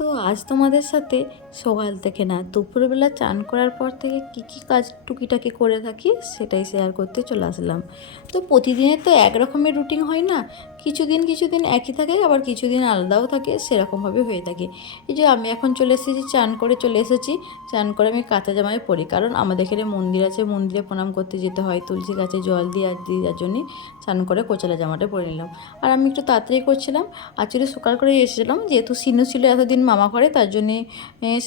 তো আজ তোমাদের সাথে সকাল থেকে না দুপুরবেলা চান করার পর থেকে কি কাজ টুকিটাকি করে থাকি সেটাই শেয়ার করতে চলে আসলাম। তো প্রতিদিনের তো এক রকমের রুটিন হয় না, কিছুদিন একই থাকে, আবার কিছুদিন আলাদাও থাকে, সেরকমভাবে হয়ে থাকে। এই যে আমি এখন চলে এসেছি, চান করে চলে এসেছি। চান করে আমি কাঁচা জামায় পরি, কারণ আমাদের এখানে মন্দির আছে, মন্দিরে প্রণাম করতে যেতে হয়, তুলসী গাছে জল দেওয়ার জন্যে চান করে কোচালা জামাটা পরে নিলাম। আর আমি একটু তাড়াতাড়ি করছিলাম, অ্যাকচুয়ালি সকাল করে এসেছিলাম, যেহেতু সিনু ছিল এতদিন মামা ঘরে, তার জন্যে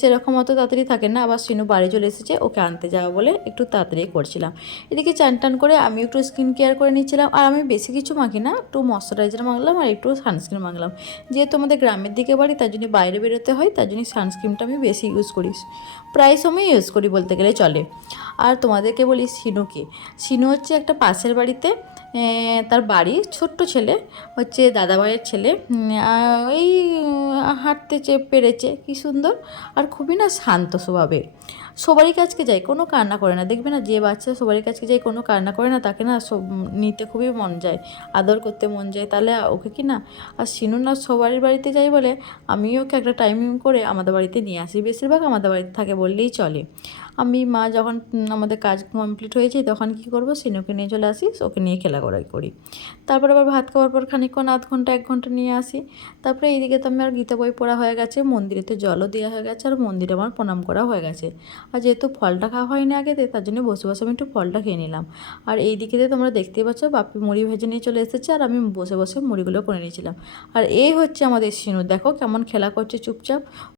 সেরকম অত তাড়াতাড়ি থাকে না। আবার সিনু বাড়ি চলে এসেছে, ওকে আনতে যাওয়া বলে একটু তাড়াতাড়ি করছিলাম। এদিকে চান টান করে আমি একটু স্কিন কেয়ার করে নিচ্ছিলাম। আর আমি বেশি কিছু মাখি না, একটু ময়শ্চারাইজার মাখলাম আর একটু সানস্ক্রিন মাখলাম। যেহেতু আমাদের গ্রামের দিকে বাড়ি, তার জন্য বাইরে বেরোতে হয়, তার জন্য সানস্ক্রিনটা আমি বেশি ইউজ করি, প্রায় সময় ইউজ করি বলতে গেলে চলে। আর তোমাদেরকে বলি সিনু হচ্ছে একটা পাশের বাড়িতে, তার বাড়ি ছোট্ট ছেলে হচ্ছে দাদাভাইয়ের ছেলে, এই হাঁটতে পেরেছে কি সুন্দর। আর খুবই না শান্ত স্বভাবের, সবারই কাছকে যায়, কোনো কান্না করে না। দেখবে না, যে বাচ্চা সবারই কাছকে যায় কোনো কান্না করে না, তাকে না নিতে খুবই মন যায়, আদর করতে মন যায়, তাহলে ওকে কি না। আর সিনু না সবারই বাড়িতে যাই বলে আমি ওকে একটা টাইমিং করে আমাদের বাড়িতে নিয়ে আসি, বেশিরভাগ আমাদের বাড়িতে থাকে বললেই চলে। আমি মা যখন আমাদের কাজ কমপ্লিট হয়েছে তখন কি করব, সিনুকে নিয়ে চলে আসি, ওকে নিয়ে খেলা করি। তারপর আবার ভাত খাওয়ার পর খানিকক্ষণ আধ ঘন্টা 1 ঘন্টা নিয়ে আসি। তারপরে এইদিকে তো আমার গীতা বই পড়া হয়ে গেছে, মন্দিরেতে জলও দেওয়া হয়ে গেছে, আর মন্দিরে আমার প্রণাম করা হয়ে গেছে। আর যেহেতু ফলটা খাওয়া হয়নি আগেতে, তার জন্য বসে বসে আমি একটু ফলটা খেয়ে নিলাম। আর এই দিকে তোমরা দেখতেই পাচ্ছ, বাপি মুড়ি ভেজে নিয়ে চলে এসেছে, আর আমি বসে বসে মুড়িগুলো করে নিয়েছিলাম। আর এই হচ্ছে আমাদের সিনু, দেখো কেমন খেলা করছে চুপচাপ।